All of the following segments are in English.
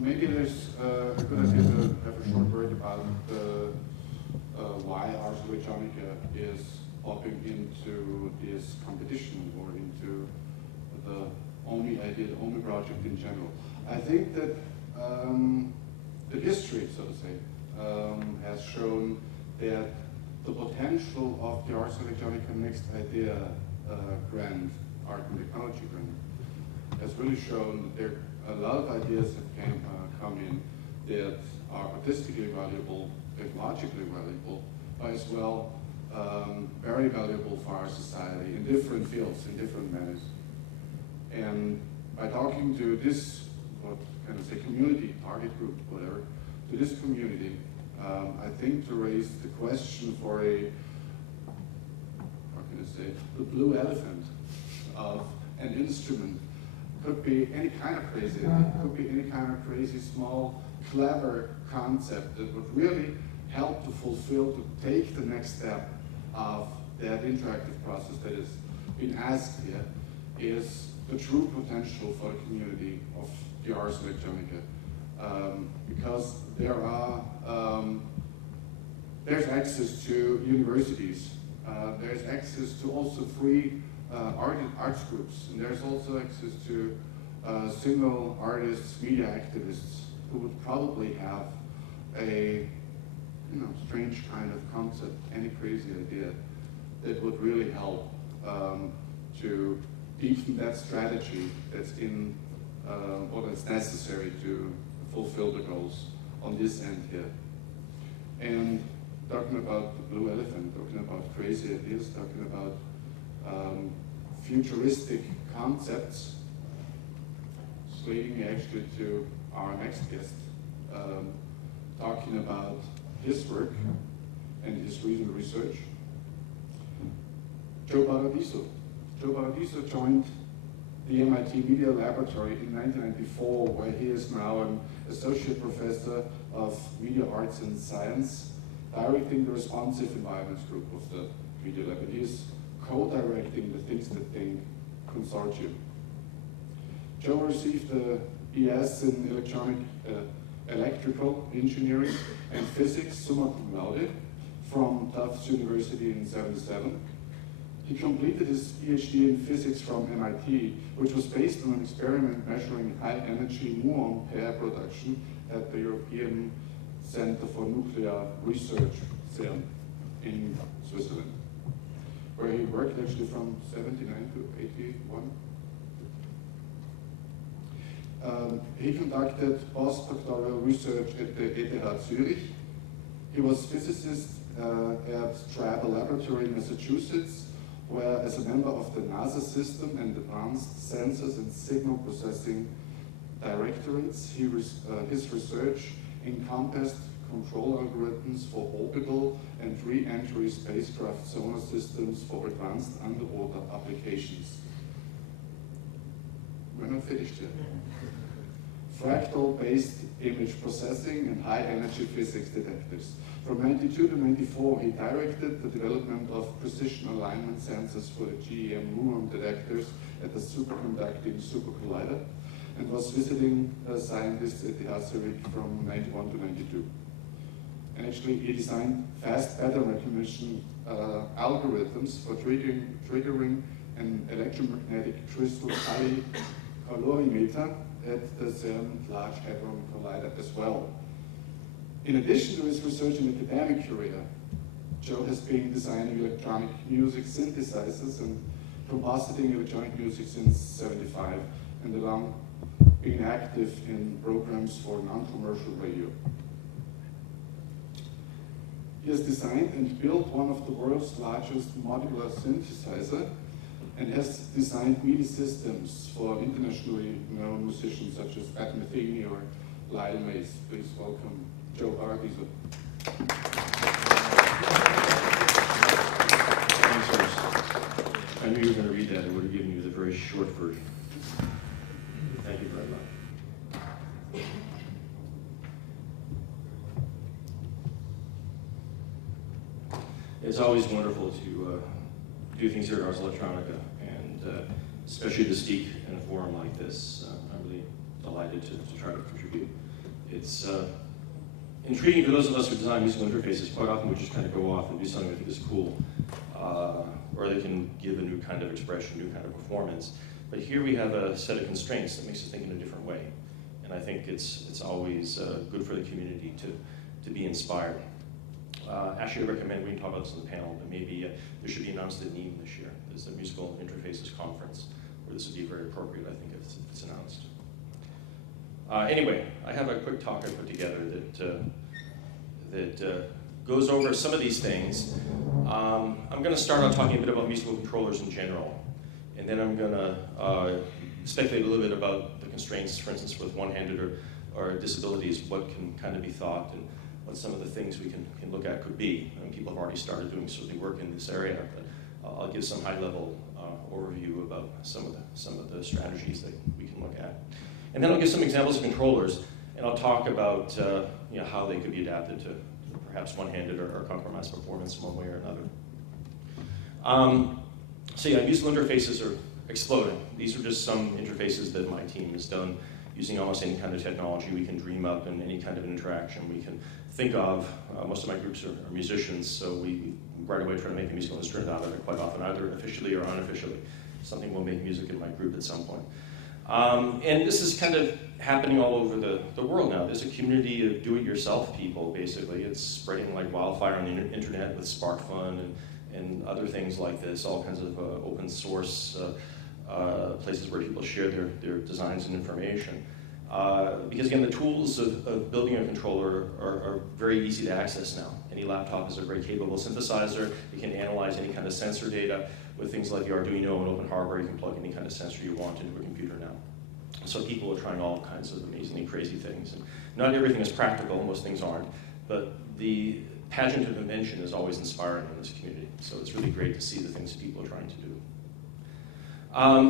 maybe there's a good idea to have a short word about why Ars Electronica is popping into this competition or into the OMI idea, the OMI project in general. I think that the history, so to say, has shown that the potential of the Ars Electronica Next Idea grant, Art and Technology grant, has really shown that there are a lot of ideas that can come in that are artistically valuable, technologically valuable, but as well very valuable for our society in different fields, in different manners. And by talking to this, what can I say, community, target group, whatever, to this community, I think to raise the question for a, how can I say, the blue elephant of an instrument could be any kind of crazy idea, could be any kind of crazy, small, clever concept that would really help to fulfill, to take the next step of that interactive process that is being asked here, is the true potential for the community of the Ars Electronica. Because there are, there's access to universities, there's access to also free arts groups, and there's also access to single artists, media activists who would probably have a strange kind of concept, any crazy idea that would really help to deepen that strategy that's in or that's necessary to fulfill the goals on this end here. And talking about the blue elephant, talking about crazy ideas, talking about futuristic concepts, it's leading me actually to our next guest, talking about his work and his recent research. Joe Paradiso. Joe Paradiso joined the MIT Media Laboratory in 1994, where he is now an associate professor of media arts and science, directing the responsive environments group of the Media Lab. And he is co-directing the Things That Think consortium. Joe received a BS in electrical engineering and physics, summa cum laude, from Tufts University in '77. He completed his PhD in physics from MIT, which was based on an experiment measuring high-energy muon pair production at the European Center for Nuclear Research, CERN, in Switzerland, where he worked actually from '79 to '81. He conducted postdoctoral research at the ETH Zurich. He was physicist at Travel Laboratory in Massachusetts, where as a member of the NASA system and advanced sensors and signal processing directorates, his research encompassed control algorithms for orbital and re-entry spacecraft sonar systems for advanced underwater applications. We're not finished yet. Fractal-based image processing and high-energy physics detectors. From '92 to '94, he directed the development of precision alignment sensors for the GEM muon detectors at the superconducting super collider, and was visiting scientists at the Ars Electronica from '91 to '92. And actually, he designed fast pattern recognition algorithms for triggering an electromagnetic crystal calorimeter at the CERN Large Hadron Collider as well. In addition to his research and academic career, Joe has been designing electronic music synthesizers and compositing electronic music since '75, and along being active in programs for non-commercial radio. He has designed and built one of the world's largest modular synthesizer, and has designed MIDI systems for internationally known musicians such as Pat Metheny or Lyle Mays. Please welcome Joe Paradiso. Thanks, Ars. I knew you were going to read that. I would have given you the very short version. Thank you very much. It's always wonderful to do things here at Ars Electronica, and especially to speak in a forum like this. I'm really delighted delighted to try to contribute. It's intriguing for those of us who design musical interfaces. Quite often we just kind of go off and do something we think is cool, or they can give a new kind of expression, new kind of performance. But here we have a set of constraints that makes us think in a different way. And I think it's always good for the community to be inspired. Actually, I recommend, we can talk about this in the panel, but maybe there should be announced at NEAM this year. There's a Musical Interfaces Conference, where this would be very appropriate, I think, if it's announced. Anyway, I have a quick talk I put together that goes over some of these things. I'm going to start out talking a bit about musical controllers in general, and then I'm going to speculate a little bit about the constraints, for instance, with one-handed or disabilities, what can kind of be thought, and what some of the things we can look at could be. I mean, people have already started doing certainly work in this area, but I'll give some high-level overview about some of the strategies that we can look at. And then I'll give some examples of controllers, and I'll talk about how they could be adapted to perhaps one-handed or compromised performance one way or another. So yeah, musical interfaces are exploding. These are just some interfaces that my team has done using almost any kind of technology we can dream up and any kind of interaction we can think of. Most of my groups are musicians, so we right away try to make a musical instrument out of it quite often, either officially or unofficially. Something will make music in my group at some point. And this is kind of happening all over the world now. There's a community of do-it-yourself people, basically. It's spreading like wildfire on the internet with SparkFun and other things like this, all kinds of open source places where people share their designs and information. Because again, the tools of building a controller are very easy to access now. Any laptop is a very capable synthesizer. It can analyze any kind of sensor data. With things like the Arduino and open hardware, you can plug any kind of sensor you want into a computer now. So people are trying all kinds of amazingly crazy things. And not everything is practical, most things aren't, but the pageant of invention is always inspiring in this community. So it's really great to see the things people are trying to do.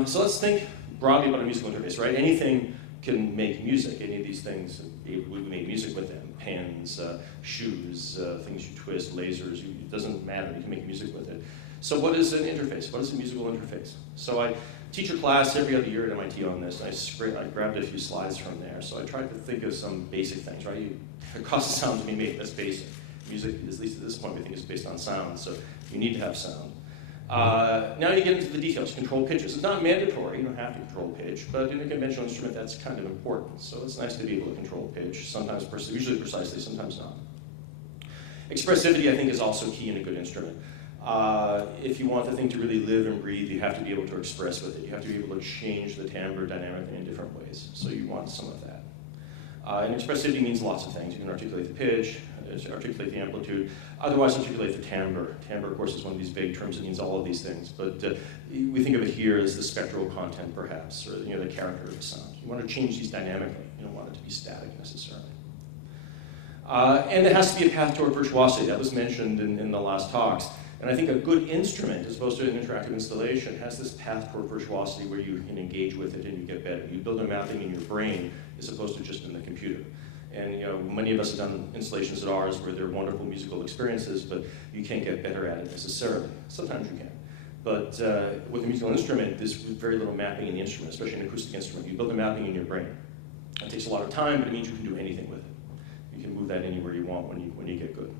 So let's think broadly about a musical interface, right? Anything can make music. Any of these things, we make music with them. Pens, shoes, things you twist, lasers, it doesn't matter, you can make music with it. So what is an interface? What is a musical interface? So I teach a class every other year at MIT on this, and I grabbed a few slides from there. So I tried to think of some basic things, right? It causes sound to be made, that's basic. Music, at least at this point, we think is based on sound, so you need to have sound. Now you get into the details, control pitches. It's not mandatory, you don't have to control pitch, but in a conventional instrument, that's kind of important. So it's nice to be able to control pitch, sometimes usually precisely, sometimes not. Expressivity, I think, is also key in a good instrument. If you want the thing to really live and breathe, you have to be able to express with it. You have to be able to change the timbre dynamically in different ways. So you want some of that. And expressivity means lots of things. You can articulate the pitch, articulate the amplitude, otherwise articulate the timbre. Timbre, of course, is one of these big terms that means all of these things. But we think of it here as the spectral content, perhaps, or the character of the sound. You want to change these dynamically. You don't want it to be static necessarily. And there has to be a path toward virtuosity. That was mentioned in the last talks. And I think a good instrument, as opposed to an interactive installation, has this path toward virtuosity where you can engage with it and you get better. You build a mapping in your brain as opposed to just in the computer. And many of us have done installations at Ars where they're wonderful musical experiences, but you can't get better at it necessarily. Sometimes you can. But with a musical instrument, there's very little mapping in the instrument, especially an acoustic instrument. You build a mapping in your brain. It takes a lot of time, but it means you can do anything with it. You can move that anywhere you want when you get good.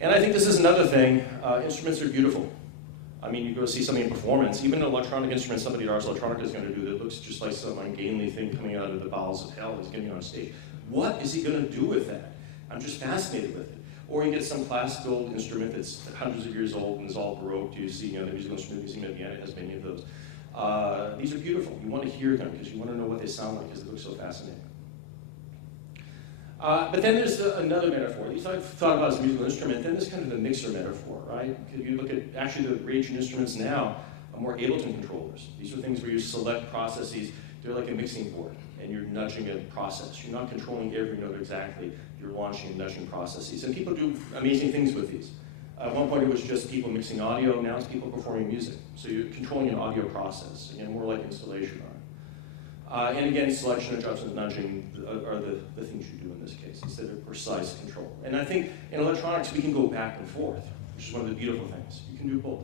And I think this is another thing. Instruments are beautiful. I mean, you go see something in performance, even an electronic instrument somebody at Ars Electronica is going to do that looks just like some ungainly thing coming out of the bowels of hell is getting on stage. What is he going to do with that? I'm just fascinated with it. Or you get some classical instrument that's hundreds of years old and is all Baroque. You see, the Musical Instrument Museum at Vienna has many of those. These are beautiful. You want to hear them because you want to know what they sound like because they look so fascinating. But then there's another metaphor. These I've thought about as a musical instrument. Then there's kind of a mixer metaphor, right? If you look at actually the raging instruments now are more Ableton controllers. These are things where you select processes. They're like a mixing board, and you're nudging a process. You're not controlling every note exactly. You're launching and nudging processes. And people do amazing things with these. At one point it was just people mixing audio. Now it's people performing music. So you're controlling an audio process. Again, more like installation art. And again, selection, adjustment, nudging are the things you do in this case, instead of precise control. And I think in electronics, we can go back and forth, which is one of the beautiful things. You can do both.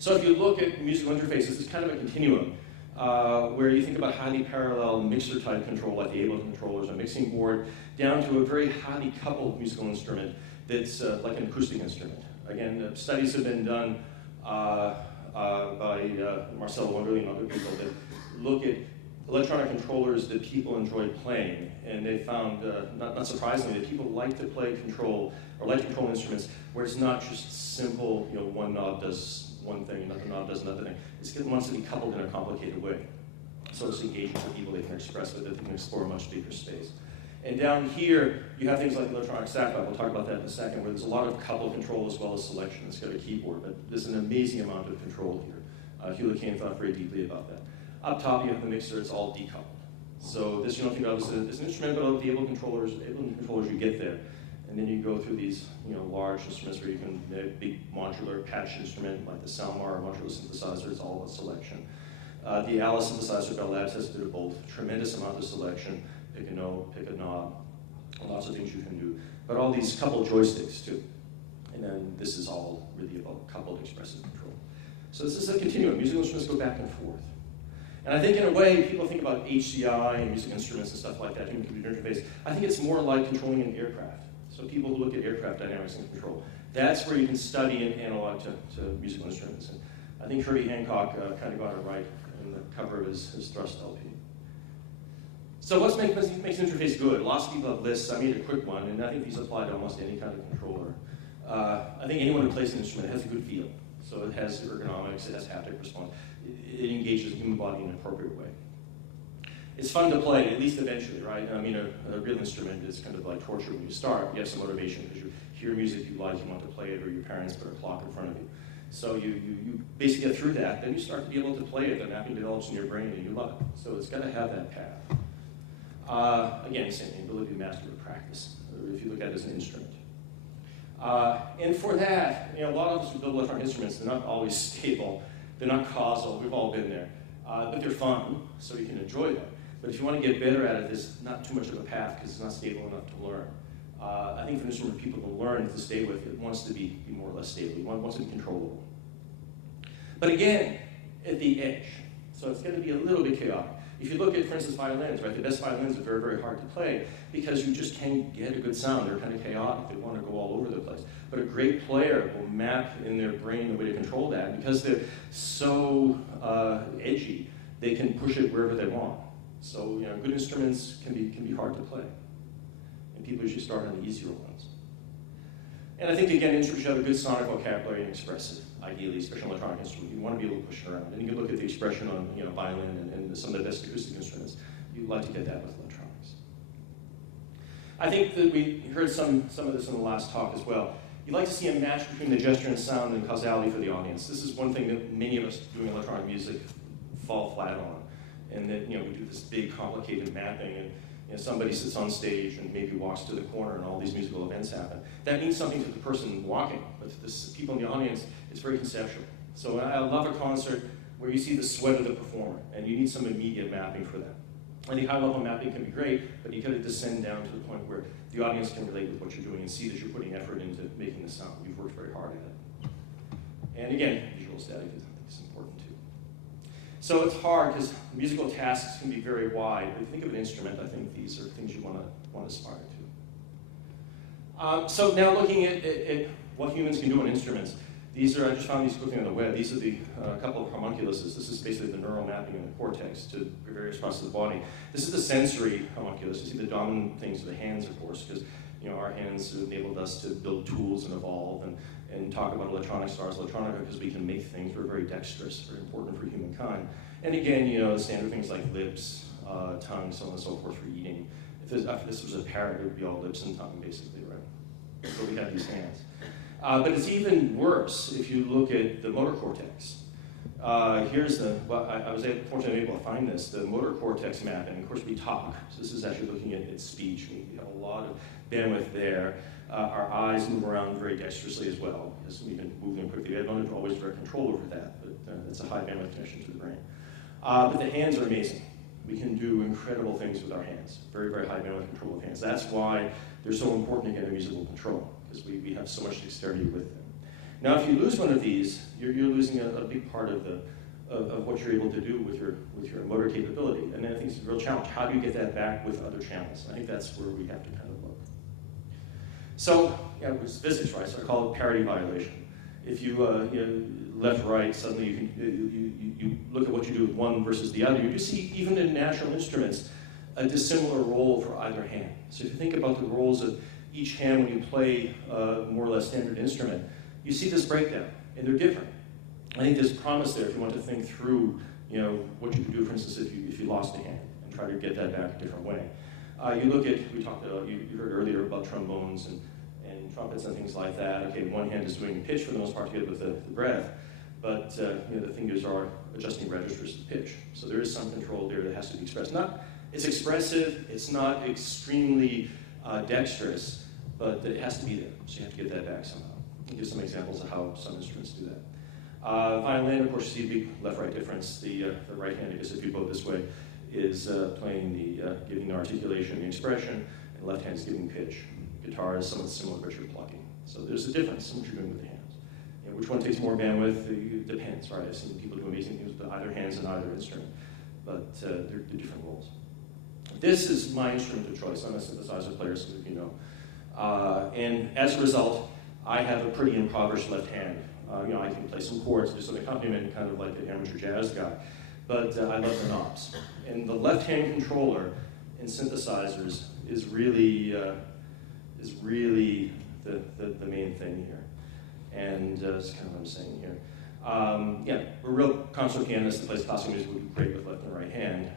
So if you look at musical interfaces, it's kind of a continuum. where you think about highly parallel mixer-type control, like the Ableton controllers, a mixing board, down to a very highly coupled musical instrument that's like an acoustic instrument. Again, studies have been done by Marcel Wunderlich and other people that look at electronic controllers that people enjoy playing, and they found, not surprisingly, that people like to play control, or like to control instruments where it's not just simple, one knob does one thing, another knob does another thing. It wants to be coupled in a complicated way. So it's engaging for people they can express with it, they can explore a much bigger space. And down here, you have things like Electronic Sackbut, we'll talk about that in a second, where there's a lot of coupled control as well as selection. It's got a keyboard, but there's an amazing amount of control here. Hugh Kane thought very deeply about that. Up top, you have the mixer, it's all decoupled. So this you don't think of as an instrument, but the Ableton controllers you get there. And then you go through these large instruments where you can, big modular patch instrument like the Soundmar or modular synthesizer, it's all a selection. The Alice synthesizer Bell Labs has a bit of both. Tremendous amount of selection. Pick a note, pick a knob, lots of things you can do. But all these coupled joysticks too. And then this is all really about coupled expressive control. So this is a continuum. Musical instruments go back and forth. And I think in a way, people think about HCI and music instruments and stuff like that, human computer interface. I think it's more like controlling an aircraft. So people who look at aircraft dynamics and control, that's where you can study and analog to musical instruments. And I think Herbie Hancock kind of got it right in the cover of his Thrust LP. So what makes interface good? Lots of people have lists. I made a quick one, and I think these apply to almost any kind of controller. I think anyone who plays an instrument has a good feel. So it has ergonomics, it has haptic response. It engages the human body in an appropriate way. It's fun to play, at least eventually, right? I mean, a real instrument is kind of like torture when you start. You have some motivation because you hear music you like, you want to play it, or your parents put a clock in front of you. So you basically get through that, then you start to be able to play it, the mapping develops in your brain, and you love it. So it's got to have that path. Again, same thing, ability to master with practice, if you look at it as an instrument. And for that, a lot of us who build electronic instruments, they're not always stable, they're not causal, we've all been there. But they're fun, so you can enjoy them. But if you want to get better at it, there's not too much of a path because it's not stable enough to learn. I think for an instrument people can learn to stay with, it wants to be more or less stable, it wants to be controllable. But again, at the edge, so it's going to be a little bit chaotic. If you look at, for instance, violins, right? The best violins are very, very hard to play because you just can't get a good sound. They're kind of chaotic. They want to go all over the place. But a great player will map in their brain the way to control that. Because they're so edgy, they can push it wherever they want. So good instruments can be hard to play. And people usually start on the easier ones. And I think, again, instruments should have a good sonic vocabulary and expressive, ideally, especially an electronic instrument. You want to be able to push it around. And you can look at the expression on violin and some of the best acoustic instruments. You'd like to get that with electronics. I think that we heard some of this in the last talk as well. You'd like to see a match between the gesture and sound and causality for the audience. This is one thing that many of us doing electronic music fall flat on. And that we do this big, complicated mapping, and somebody sits on stage and maybe walks to the corner and all these musical events happen. That means something to the person walking, but to the people in the audience, it's very conceptual. So I love a concert where you see the sweat of the performer, and you need some immediate mapping for that. I think high-level mapping can be great, but you got to descend down to the point where the audience can relate with what you're doing and see that you're putting effort into making the sound. You've worked very hard at it. And again, visual aesthetic is important too. So it's hard because musical tasks can be very wide. But if you think of an instrument, I think these are things you want to aspire to. So now looking at what humans can do on instruments. These are, I just found these quickly on the web. These are the couple of homunculuses. This is basically the neural mapping in the cortex to various parts of the body. This is the sensory homunculus. You see the dominant things are the hands, of course, because our hands enabled us to build tools and evolve and talk about electronics, Ars Electronica, because we can make things. We're very dexterous, very important for humankind. And again, the standard things like lips, tongue, so on and so forth for eating. If this was a parrot, it would be all lips and tongue, basically, right? So we have these hands. But it's even worse if you look at the motor cortex. Here's I was fortunately able to find this, the motor cortex mapping. Of course, we talk. So this is actually looking at speech. We have a lot of bandwidth there. Our eyes move around very dexterously as well, because we can move them quickly. We don't always direct control over that, but it's a high bandwidth connection to the brain. But the hands are amazing. We can do incredible things with our hands. Very, very high bandwidth control of hands. That's why they're so important to get a musical control, because we have so much dexterity with them. Now, if you lose one of these, you're losing a big part of of what you're able to do with your motor capability. And then I think it's a real challenge. How do you get that back with other channels? I think that's where we have to kind of look. So, yeah, it was physics, right? So I call it parity violation. If you, left, right, suddenly you look at what you do with one versus the other, you do see, even in natural instruments, a dissimilar role for either hand. So if you think about the roles of each hand when you play a more or less standard instrument, you see this breakdown, and they're different. I think there's promise there if you want to think through, what you could do, for instance, if you lost a hand and try to get that back a different way. You look at, you heard earlier about trombones and trumpets and things like that. Okay, one hand is doing pitch for the most part to get with the breath, but the fingers are adjusting registers to pitch. So there is some control there that has to be expressed. It's expressive, it's not extremely dexterous, but it has to be there. So you have to get that back somehow. I'll give some examples of how some instruments do that. Violin, of course, you see a big left-right difference. The right hand, I guess if you go this way, is playing giving the articulation and the expression, and left hand is giving pitch. Guitar is somewhat similar, but you're plucking. So there's a difference in what you're doing with the hands. Which one takes more bandwidth? It depends, right? I've seen people do amazing things with either hands and either instrument, but they're different roles. This is my instrument of choice. I'm a synthesizer player, some of you know. And as a result, I have a pretty impoverished left hand. I can play some chords, do some accompaniment, kind of like an amateur jazz guy. But I love the knobs. And the left-hand controller in synthesizers is really the main thing here. And that's kind of what I'm saying here. A real concert pianist that plays classical music would be great with left and right hand.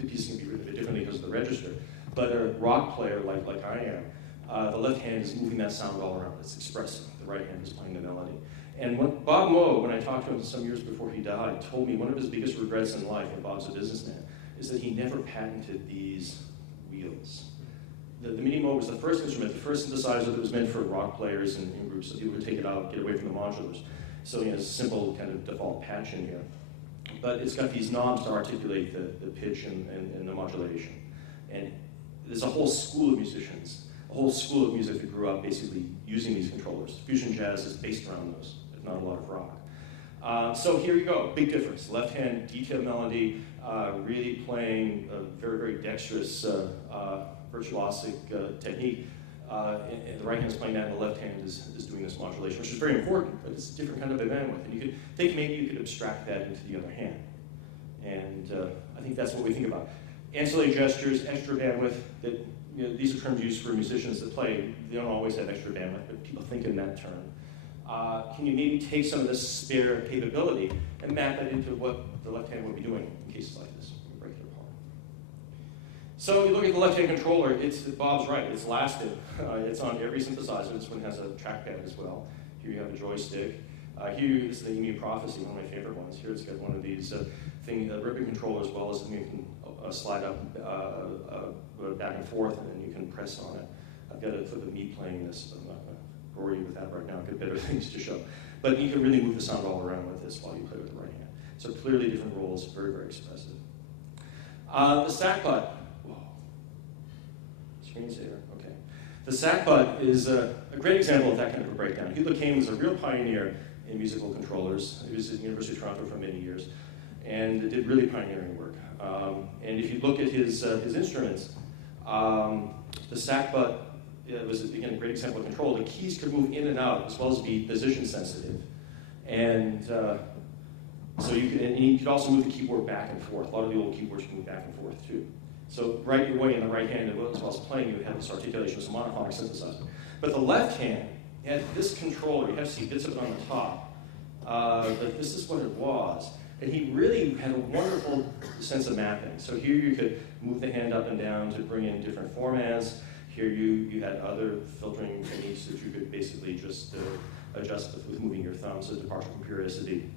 The piece can be written a bit differently because of the register. But a rock player like I am, the left hand is moving that sound all around. It's expressive. The right hand is playing the melody. And Bob Moe, when I talked to him some years before he died, told me one of his biggest regrets in life, and Bob's a businessman, is that he never patented these wheels. The Mini Moe was the first instrument, the first synthesizer that was meant for rock players and in groups, so people would take it out, get away from the modulars. So it's a simple kind of default patch in here. But it's got these knobs to articulate the pitch and the modulation. And there's a whole school of musicians, a whole school of music that grew up basically using these controllers. Fusion jazz is based around those, if not a lot of rock. So here you go, big difference. Left hand, detailed melody, really playing a very, very dexterous virtuosic technique. And the right hand is playing that, and the left hand is doing this modulation, which is very important, but it's a different kind of a bandwidth. And you could think maybe you could abstract that into the other hand. And I think that's what we think about. Ancillary gestures, extra bandwidth, that these are terms used for musicians that play. They don't always have extra bandwidth, but people think in that term. Can you maybe take some of this spare capability and map it into what the left hand would be doing in cases like this? Break it apart. So you look at the left-hand controller, Bob's right, it's lasted. It's on every synthesizer. This one has a trackpad as well. Here you have a joystick. Here is the Emu Prophecy, one of my favorite ones. Here it's got one of these ribbon controller as well, as you can slide up back and forth, and then you can press on it. I've got a clip of me playing this, but I'm not going to bore you with that right now. I've got better things to show. But you can really move the sound all around with this while you play with the right hand. So clearly different roles, very, very expressive. The Sackbut. Whoa. Screensaver, okay. The Sackbut is a great example of that kind of a breakdown. Hugh Kane was a real pioneer in musical controllers. He was at the University of Toronto for many years and did really pioneering work. And if you look at his instruments, the Sackbut was, again, a great example of control. The keys could move in and out as well as be position sensitive. And so you could also move the keyboard back and forth. A lot of the old keyboards can move back and forth too. So right away in the right hand, as well as playing, you have this articulation as a monophonic synthesizer. But the left hand had this controller. You have to see bits of it on the top. But this is what it was. And he really had a wonderful sense of mapping. So here you could move the hand up and down to bring in different formats. Here you had other filtering techniques that you could basically just adjust with moving your thumb, so departure from periodicity.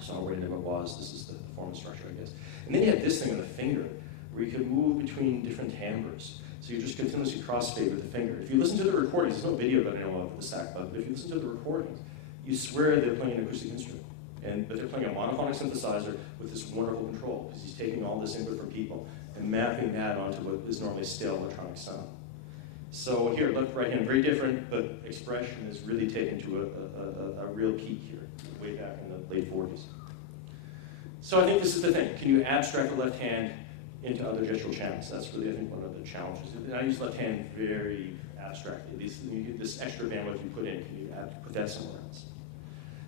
So where it never was. This is the form structure, I guess. And then you had this thing on the finger, where you could move between different timbres. So you just continuously crossfade with the finger. If you listen to the recordings, there's no video that I know of the Sackbut, but if you listen to the recordings, you swear they're playing an acoustic instrument. But they're playing a monophonic synthesizer with this wonderful control, because he's taking all this input from people and mapping that onto what is normally stale electronic sound. So here, left, right hand, very different, but expression is really taken to a real peak here, way back in the late 40s. So I think this is the thing. Can you abstract the left hand into other gestural channels? That's really, I think, one of the challenges. And I use left hand very abstractly. This extra bandwidth you put in, can you put that somewhere else?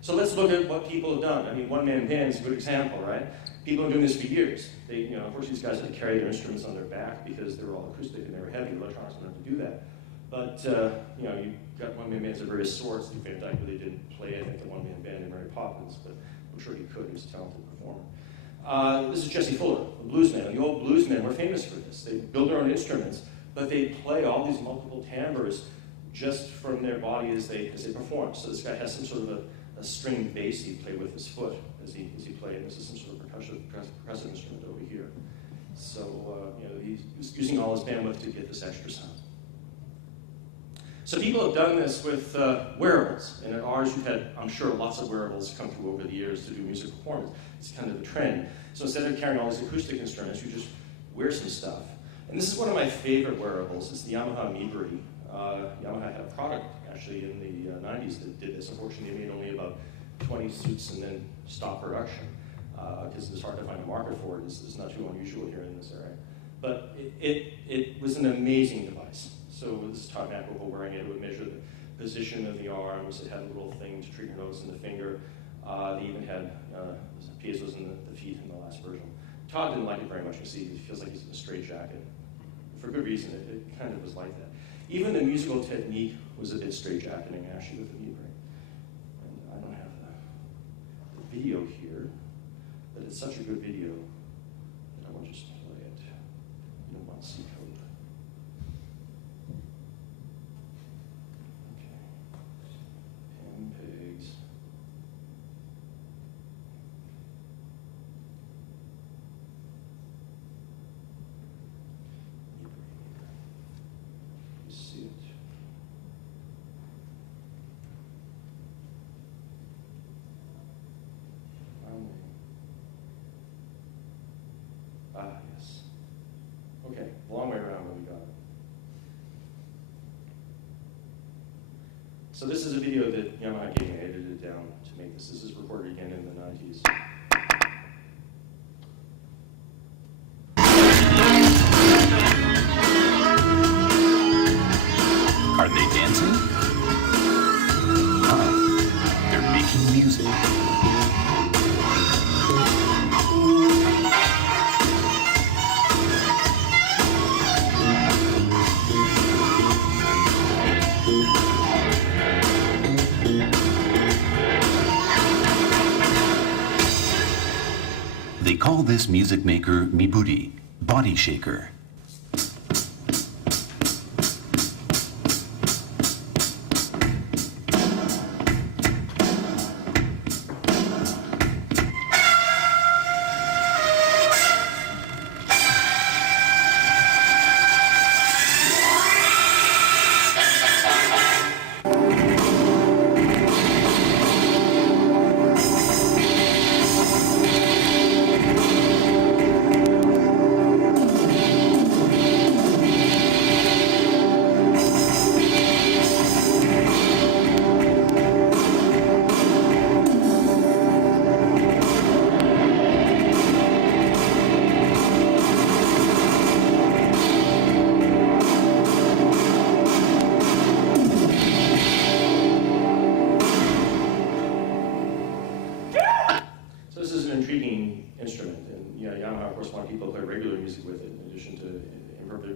So let's look at what people have done. I mean, one-man band is a good example, right? People have been doing this for years. They, of course, these guys had to carry their instruments on their back because they were all acoustic and they were heavy. Electronics don't have to do that. But, you got one-man bands of various sorts. In fact, I really didn't play, I think, the one-man band in Mary Poppins, but I'm sure he could. He was a talented performer. This is Jesse Fuller, a bluesman. The old bluesmen were famous for this. They build their own instruments, but they play all these multiple timbres just from their body as they perform. So this guy has some sort of a string bass he played with his foot as he played. And this is some sort of percussive instrument over here. So he's using all his bandwidth to get this extra sound. So people have done this with wearables, and at Ars you've had, I'm sure, lots of wearables come through over the years to do music performance. It's kind of a trend. So instead of carrying all these acoustic instruments, you just wear some stuff. And this is one of my favorite wearables. It's the Yamaha Miburi. Yamaha had a product actually in the 90s that did this. Unfortunately, they made only about 20 suits and then stopped production because it was hard to find a market for it. It's not too unusual here in this area. But it was an amazing device. So this is Todd McElville wearing it. It would measure the position of the arms. It had a little thing to treat your nose and the finger. They even had piezos in the feet in the last version. Todd didn't like it very much. You see, he feels like he's in a straitjacket. For good reason, it kind of was like that. Even the musical technique was a bit straitjacketing, actually, with the Miburi. And I don't have the video here, but it's such a good video that I will just play it in one C code. Pigs. You see it. Yes. Okay, long way around, but we got it. So this is a video that Yamaha gave me. I edited it down to make this. This is recorded again in the 90s. Are they dancing? They're making music. They call this music maker Miburi, body shaker.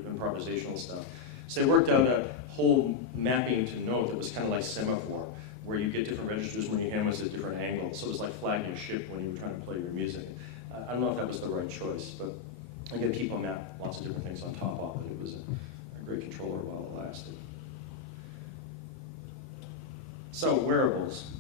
Improvisational stuff. So they worked out a whole mapping to note that was kind of like semaphore, where you get different registers when your hand was at different angles. So it was like flagging a ship when you were trying to play your music. I don't know if that was the right choice, but again, people map lots of different things on top of it. It was a great controller while it lasted. So wearables.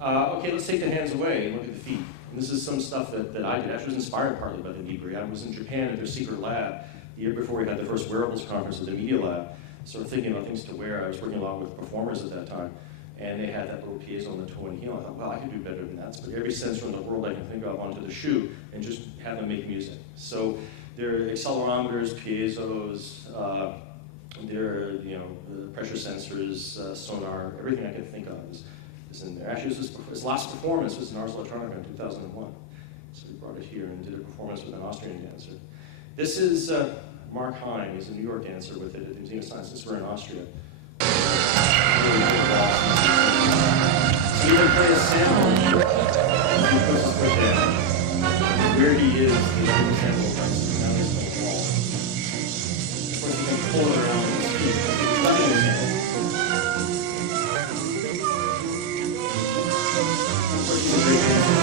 Okay, let's take the hands away and look at the feet. And this is some stuff that I did. Actually, was inspired partly by the Miburi. I was in Japan at their secret lab the year before we had the first wearables conference at the Media Lab, sort of thinking about things to wear. I was working along with performers at that time, and they had that little piezo on the toe and heel. I thought, well, I could do better than that. So put every sensor in the world I can think of onto the shoe and just have them make music. So there are accelerometers, piezos, there are pressure sensors, sonar, everything I can think of is in there. Actually, this last performance was in Ars Electronica in 2001. So we brought it here and did a performance with an Austrian dancer. This is Mark Heim. He's a New York dancer with it at the Museum of Science since we're in Austria. So you can play a sample. He puts his foot down. Where he is, the sample comes now he's on the wall. Of course, you can pull it around with his feet. He's not in his hand. Of course, he's a great dancer.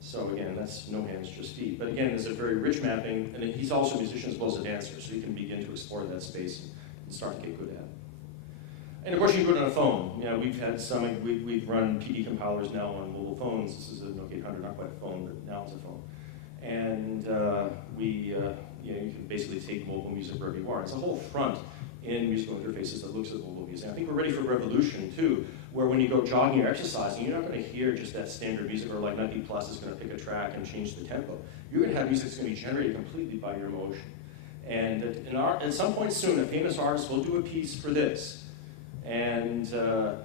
So again, that's no hands, just feet. But again, there's a very rich mapping, and he's also a musician as well as a dancer, so you can begin to explore that space and start to get good at it. And of course, you can put it on a phone. You know, we've had some, we've run PD compilers now on mobile phones. This is a Nokia 800, not quite a phone, but now it's a phone. And you know, you can basically take mobile music wherever you are. It's a whole front in musical interfaces that looks at mobile music. I think we're ready for revolution too, where when you go jogging or exercising, you're not going to hear just that standard music, or like 90 Plus is going to pick a track and change the tempo. You're going to have music that's going to be generated completely by your motion. And at some point soon, a famous artist will do a piece for this. And the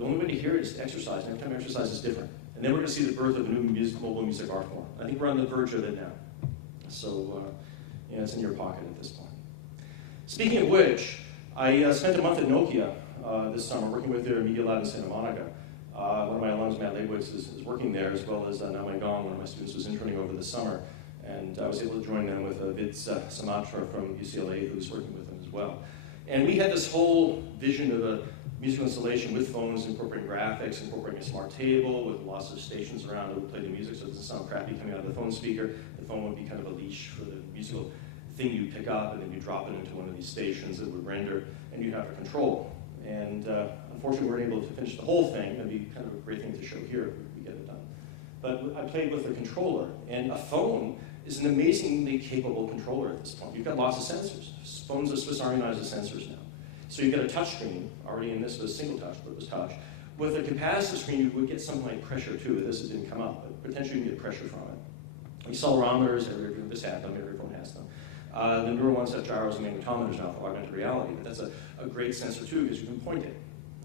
only way to hear it is to exercise, and every time you exercise is different. And then we're going to see the birth of a new mobile music art form. I think we're on the verge of it now. So yeah, it's in your pocket at this point. Speaking of which, I spent a month at Nokia this summer working with their Media Lab in Santa Monica. One of my alums, Matt Leibowitz, is working there, as well as Now My Gong, one of my students, was interning over the summer. And I was able to join them with Vince Samatra from UCLA, who's working with them as well. And we had this whole vision of a musical installation with phones, incorporating graphics, incorporating a smart table with lots of stations around that would play the music so it doesn't sound crappy coming out of the phone speaker. The phone would be kind of a leash for the musical thing you pick up, and then you drop it into one of these stations that would render, and you'd have to control. And unfortunately, we weren't able to finish the whole thing. That'd be kind of a great thing to show here if we get it done. But I played with a controller, and a phone is an amazingly capable controller at this point. You've got lots of sensors. Phones are Swiss Army knives of sensors now. So you've got a touch screen, already in this was single touch, but it was touch. With a capacitive screen, you would get something like pressure too. This didn't come up, but potentially you can get pressure from it. Accelerometers, every phone has them. The newer ones have gyros and magnetometers now for augmented reality, but that's a great sensor too, because you can point it.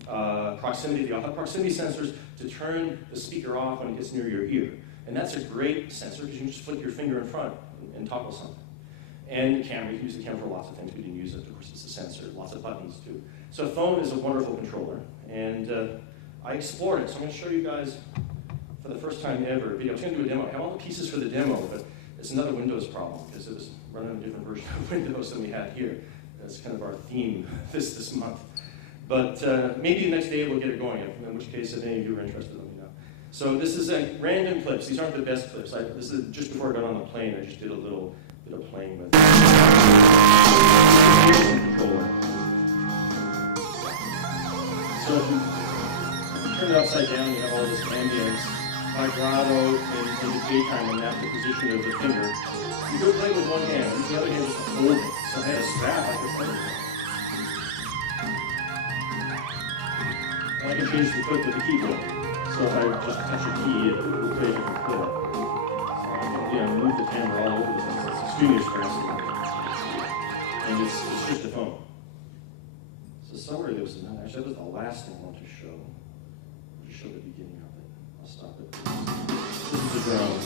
Proximity, they all have proximity sensors to turn the speaker off when it gets near your ear. And that's a great sensor because you can just flick your finger in front and toggle something. And the camera, you can use the camera for lots of things. We didn't use it, of course, it's a sensor, lots of buttons too. So a phone is a wonderful controller, and I explored it. So I'm going to show you guys, for the first time ever, a video. I was going to do a demo. I have all the pieces for the demo, but it's another Windows problem because it was running a different version of Windows than we had here. That's kind of our theme this month. But maybe the next day we'll get it going, in which case, if any of you are interested, let me know. So this is random clips. These aren't the best clips. This is just before I got on the plane. I just did a little bit of playing with it. Controller. So if you turn it upside down, you have all this ambience, vibrato, in the daytime, and that's the position of the finger. You could play with one hand, and the other hand just hold it. So I had a strap I could play with. And I can change the clip with the keyboard. So if I just touch a key, it will play a different clip. So I can move the camera all over the place. It's extremely expressive. And it's just a phone. So somewhere there was another, actually that was the last thing I want to show. I'll just show the beginning of it. I'll stop it. This is the drone.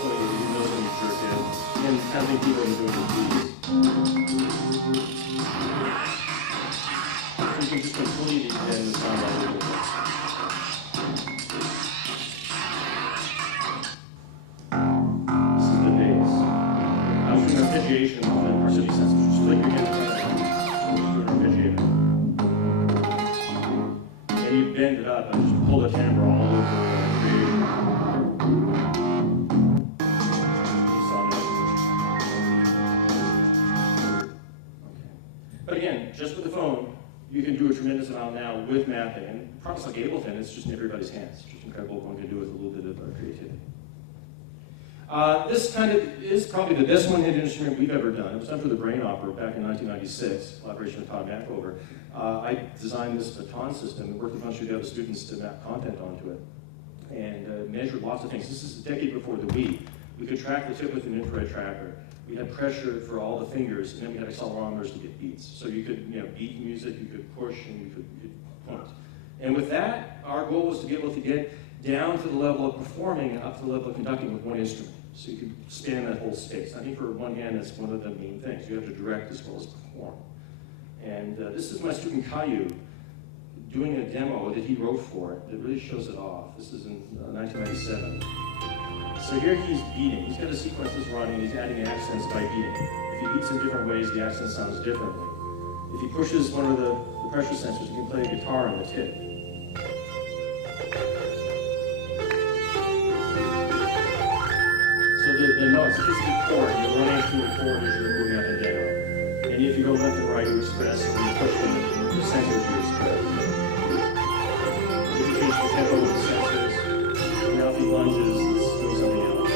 So you know when you jerk it. And how many people are doing the keys. You can just completely bend the sound all over the place. This is the bass. I was doing arpeggiation with the proximity sensors. Just flick your hand in front of it. Just doing arpeggiating. And you bend it up and just pull the timbre all over the arpeggiation. You saw that. Okay. But again, just with the phone, you can do a tremendous amount now with mapping. And products like Ableton, it's just in everybody's hands. It's just incredible what one can do with a little bit of creativity. This kind of is probably the best one-handed instrument we've ever done. It was done for the Brain Opera back in 1996, collaboration with Todd Mackover. I designed this Baton system and worked with a bunch of the other students to map content onto it and measured lots of things. This is a decade before the Wii. We could track the tip with an infrared tracker. We had pressure for all the fingers, and then we had accelerometers to get beats. So you could beat music, you could push, and you could point. And with that, our goal was to be able to get down to the level of performing and up to the level of conducting with one instrument. So you could span that whole space. I think for one hand, that's one of the main things. You have to direct as well as perform. And this is my student Caillou doing a demo that he wrote for it that really shows it off. This is in 1997. So here he's beating. He's got a sequence that's running. He's adding accents by beating. If he beats in different ways, the accent sounds differently. If he pushes one of the pressure sensors, he can play a guitar on the tip. So the notes, it's just a chord. You're running through a chord as you're moving up and down. And if you go left and right, you express. When you push the sensors, you express. If you change the tempo with the sensors, now if he lunges, it's doing something else.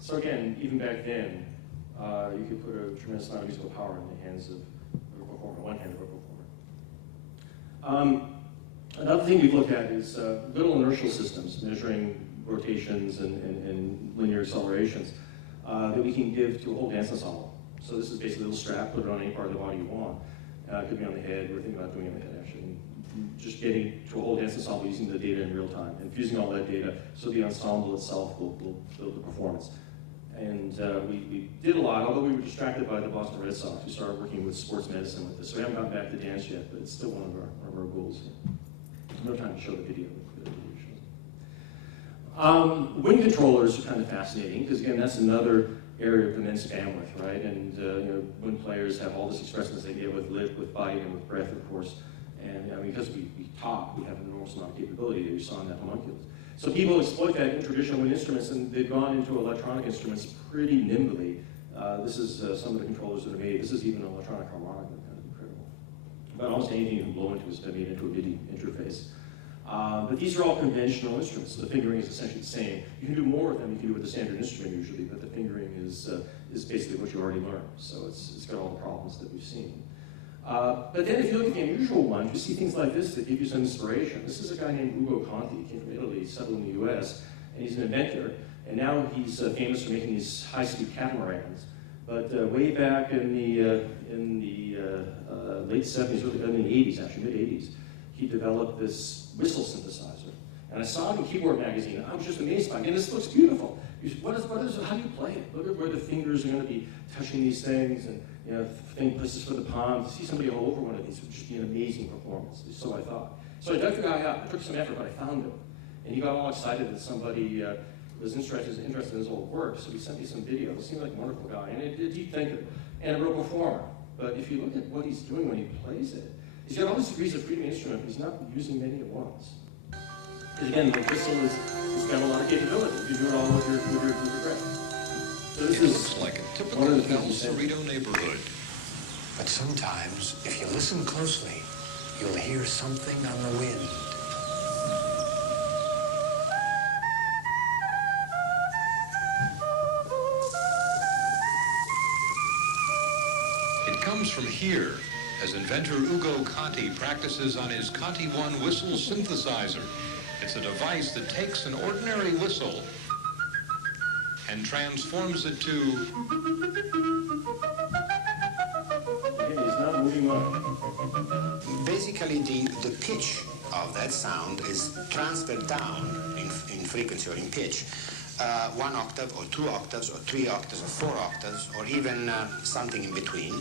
So again, even back then, you could put a tremendous amount of musical power in the hands of a performer, one hand of a performer. Another thing we've looked at is little inertial systems, measuring rotations and linear accelerations that we can give to a whole dance ensemble. So this is basically a little strap, put it on any part of the body you want. It could be on the head. We're thinking about doing it on the head, actually. Just getting to a whole dance ensemble using the data in real time and fusing all that data so the ensemble itself will build the performance. And we did a lot, although we were distracted by the Boston Red Sox. We started working with sports medicine with this. So we haven't gotten back to dance yet, but it's still one of our goals. No time to show the video. Wind controllers are kind of fascinating because, again, that's another area of immense bandwidth, right? And wind players have all this expressiveness they get with lip, with bite, and with breath, of course. And because we talk, we have an enormous amount of capability that we saw in that homunculus. So people exploit that in traditional wind instruments, and they've gone into electronic instruments pretty nimbly. This is some of the controllers that are made. This is even an electronic harmonica, kind of incredible. But almost anything you can blow into is made into a MIDI interface. But these are all conventional instruments. So the fingering is essentially the same. You can do more with them. You can do with a standard instrument usually, but the fingering is basically what you already learned. So it's got all the problems that we've seen. But then if you look at the unusual ones, you see things like this that give you some inspiration. This is a guy named Ugo Conti. He came from Italy, settled in the US, and he's an inventor. And now he's famous for making these high-speed catamarans. But way back in the late 70s, early in the 80s, actually, mid-80s, he developed this whistle synthesizer. And I saw it in Keyboard Magazine, and I was just amazed by it. And this looks beautiful. How do you play it? Look at where the fingers are going to be touching these things, and places for the palms. To see somebody all over one of these would just be an amazing performance. So I thought. So I dug the guy up. It took some effort, but I found him. And he got all excited that somebody was interested in his old work. So he sent me some videos. He seemed like a wonderful guy, and a deep thinker, and a real performer. But if you look at what he's doing when he plays it, he's got all these degrees of freedom in the instrument, but he's not using many at once. And again, the whistle has got a lot of capability. You do it all with your breath. So this looks like a typical El Cerrito neighborhood. But sometimes, if you listen closely, you'll hear something on the wind. It comes from here, as inventor Ugo Conti practices on his Conti 1 whistle synthesizer. It's a device that takes an ordinary whistle and transforms it to... He's not moving much. Basically, the pitch of that sound is transferred down in frequency or in pitch. 1 octave or 2 octaves or 3 octaves or 4 octaves or even something in between.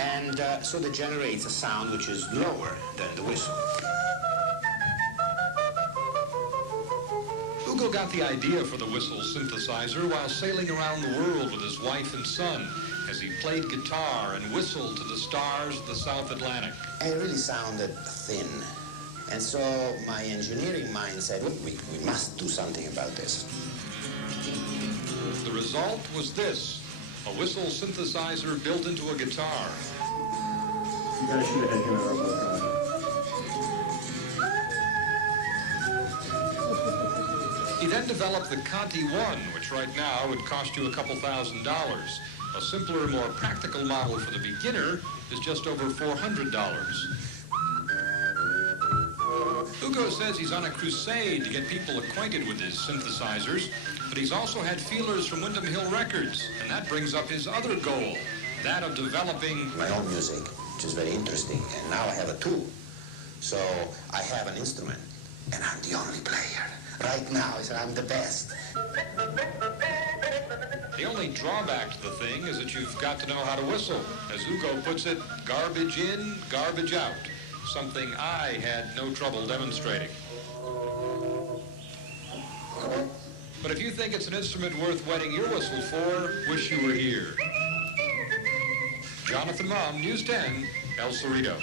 And so that generates a sound which is lower than the whistle. Ugo got the idea for the whistle synthesizer while sailing around the world with his wife and son as he played guitar and whistled to the stars of the South Atlantic. And it really sounded thin. And so my engineering mind said, look, we must do something about this. The result was this, a whistle synthesizer built into a guitar. You guys should have had him at our He then developed the Conti 1, which right now would cost you a couple $1,000. A simpler, more practical model for the beginner is just over $400. Ugo says he's on a crusade to get people acquainted with his synthesizers, but he's also had feelers from Windham Hill Records, and that brings up his other goal, that of developing My own music, which is very interesting, and now I have a tool. So I have an instrument, and I'm the only player. Right now, I'm the best. The only drawback to the thing is that you've got to know how to whistle. As Ugo puts it, garbage in, garbage out. Something I had no trouble demonstrating. But if you think it's an instrument worth wetting your whistle for, wish you were here. Jonathan Mom, News 10, El Cerrito.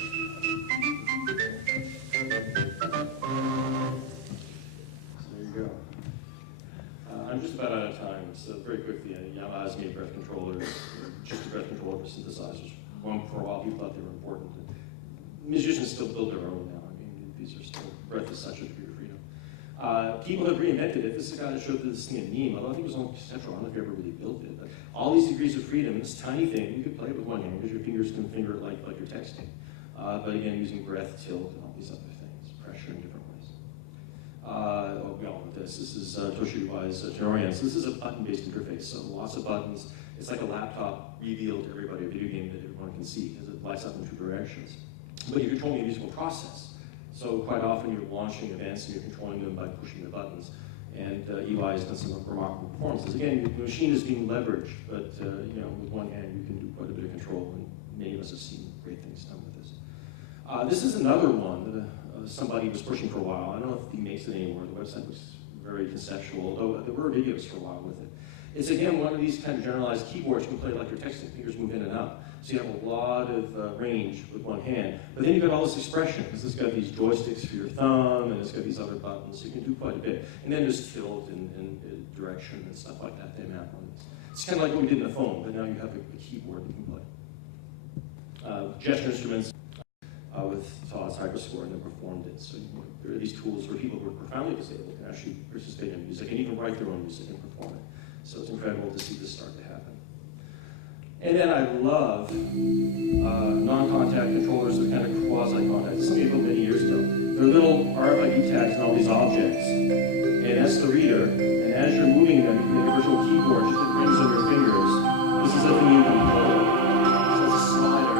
I'm just about out of time, so very quickly, Yamaha's made breath controllers, just a breath controller for synthesizers. One for a while, people thought they were important. Musicians still build their own now. I mean, these are still, breath is such a degree of freedom. People have reinvented it. This is a guy that showed this thing at NEAM. I don't think it was on Central. I don't know if he ever really built it, but all these degrees of freedom, this tiny thing, you could play it with one hand because your fingers can finger it like you're texting. But again, using breath, tilt, and all these other things, pressure in different ways. This is Toshi Ui's Tenorian. So this is a button-based interface, so lots of buttons. It's like a laptop revealed to everybody, a video game that everyone can see because it lights up in 2 directions. But you're controlling a musical process. So quite often you're launching events and you're controlling them by pushing the buttons. And UI has done some remarkable performances. Again, the machine is being leveraged, but with one hand you can do quite a bit of control, and many of us have seen great things done with this. This is another one that somebody was pushing for a while. I don't know if he makes it anymore. The website was very conceptual, although there were videos for a while with it. It's again one of these kind of generalized keyboards. You can play like you're texting, fingers move in and out. So you have a lot of range with one hand. But then you've got all this expression, because it's got these joysticks for your thumb, and it's got these other buttons, so you can do quite a bit. And then there's tilt and direction and stuff like that. They map on this. It's kind of like what we did in the phone, but now you have a keyboard you can play. Gesture instruments with Todd's Hyperscore, and then performed it. So there are these tools where people who are profoundly disabled can actually participate in music and even write their own music and perform it. So it's incredible to see this start to happen. And then I love non-contact controllers that kind of quasi-contact. Something I built many years ago. They're little RFID tags on all these objects. And that's the reader. And as you're moving them, you can make a virtual keyboard just with rings on your fingers. This is a thing you can control. So it's a slider.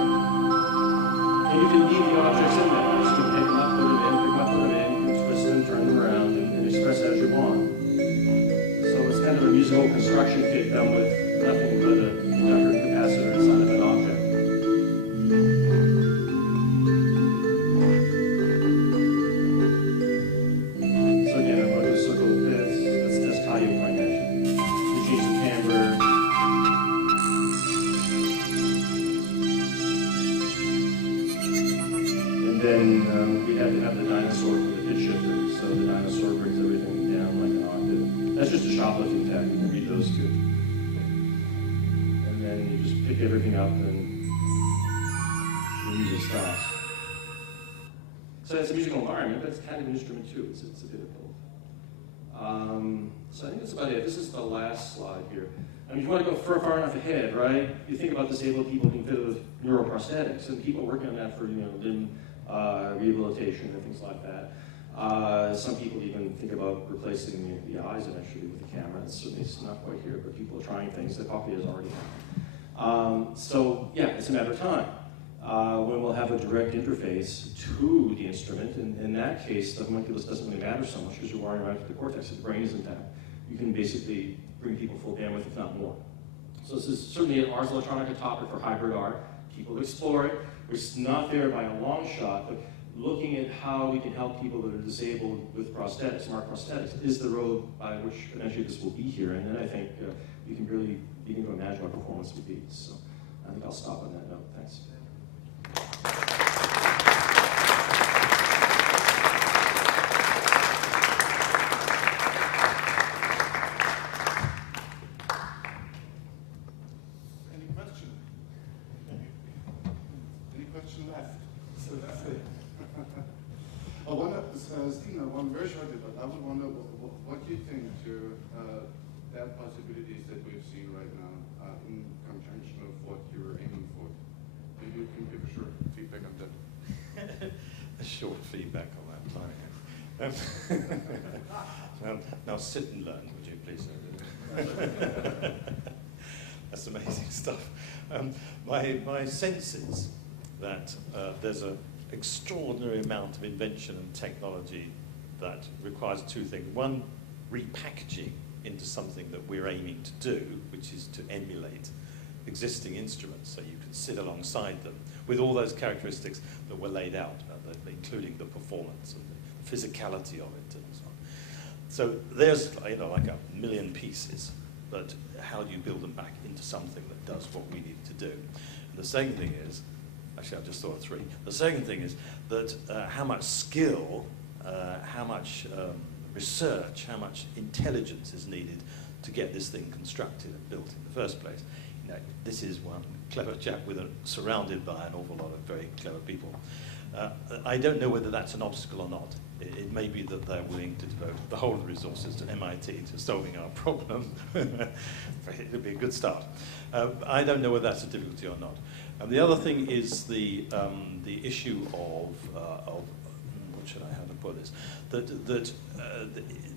And you can leave the objects in there. So you can pick them up, put them in, pick them up, put them in. You can twist them, turn them around, and express as you want. So it's kind of a musical construction kit done with nothing but a conductor capacitor inside of an object. So again, I'm going to circle with this. That's Caillou I mentioned. You change the timbre. And then we had to have the dinosaur for the pitch shifter. So the dinosaur brings everything down like an octave. That's just a shoplifting tag. You can read those too. And then you just pick everything up and the music stops. So it's a musical environment, but it's kind of an instrument too. It's a bit of both. So I think that's about it. This is the last slide here. I mean, if you want to go far enough ahead, right? You think about disabled people being fitted with neuroprosthetics, and people working on that for limb rehabilitation and things like that. Some people even think about replacing the eyes eventually with the camera. It's certainly not quite here, but people are trying things that Cochlear has already had. So yeah, it's a matter of time. when we'll have a direct interface to the instrument. And in that case, the homunculus doesn't really matter so much because you're wiring around to the cortex. If the brain is intact, you can basically bring people full bandwidth, if not more. So this is certainly an Ars Electronica topic for hybrid art. People explore it. It's not there by a long shot, but looking at how we can help people that are disabled with prosthetics, smart prosthetics, is the road by which eventually this will be here. And then I think you can really begin to imagine what performance would be. So I think I'll stop on that note. Thanks. Any question? Any question left? So that's it. I wonder, Stina, one very shortly, but I would wonder what do you think to that possibilities that we've seen right now in conjunction of what you're aiming for? Maybe you can give a short feedback on that. A short feedback on that, fine. Now sit and learn, would you please? That's amazing stuff. My sense is that there's an extraordinary amount of invention and technology that requires two things. One, repackaging into something that we're aiming to do, which is to emulate existing instruments so you can sit alongside them with all those characteristics that were laid out, including the performance and the physicality of it and so on. So there's like a million pieces, but how do you build them back into something that does what we need to do? And the second thing is, actually I've just thought of three. The second thing is that how much skill, how much research, how much intelligence is needed to get this thing constructed and built in the first place. You know, this is one clever chap surrounded by an awful lot of very clever people. I don't know whether that's an obstacle or not. It may be that they're willing to devote the whole of the resources to MIT to solving our problem. It would be a good start. I don't know whether that's a difficulty or not. The other thing is the issue of what should I have to put this?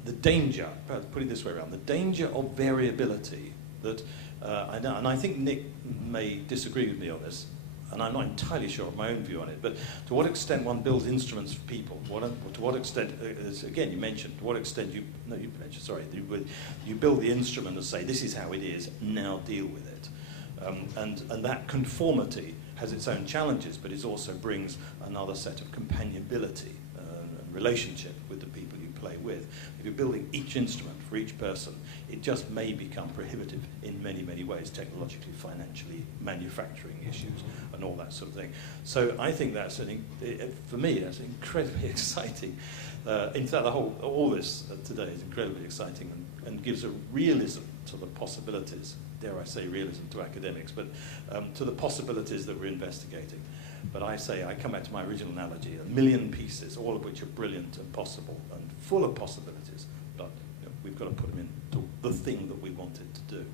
The danger, perhaps put it this way around, the danger of variability that, and I think Nick may disagree with me on this, and I'm not entirely sure of my own view on it, but to what extent one builds instruments for people, to what extent, again you mentioned, to what extent you build the instrument and say this is how it is, now deal with it. And that conformity has its own challenges, but it also brings another set of companionability and relationship with the people you play with. If you're building each instrument for each person, it just may become prohibitive in many, many ways, technologically, financially, manufacturing issues, and all that sort of thing. So I think that's, for me, that's incredibly exciting. In fact, all this today is incredibly exciting and gives a realism to the possibilities, dare I say realism to academics, but to the possibilities that we're investigating. But I come back to my original analogy, a million pieces, all of which are brilliant and possible and full of possibilities, but we've got to put them into the thing that we want it to do.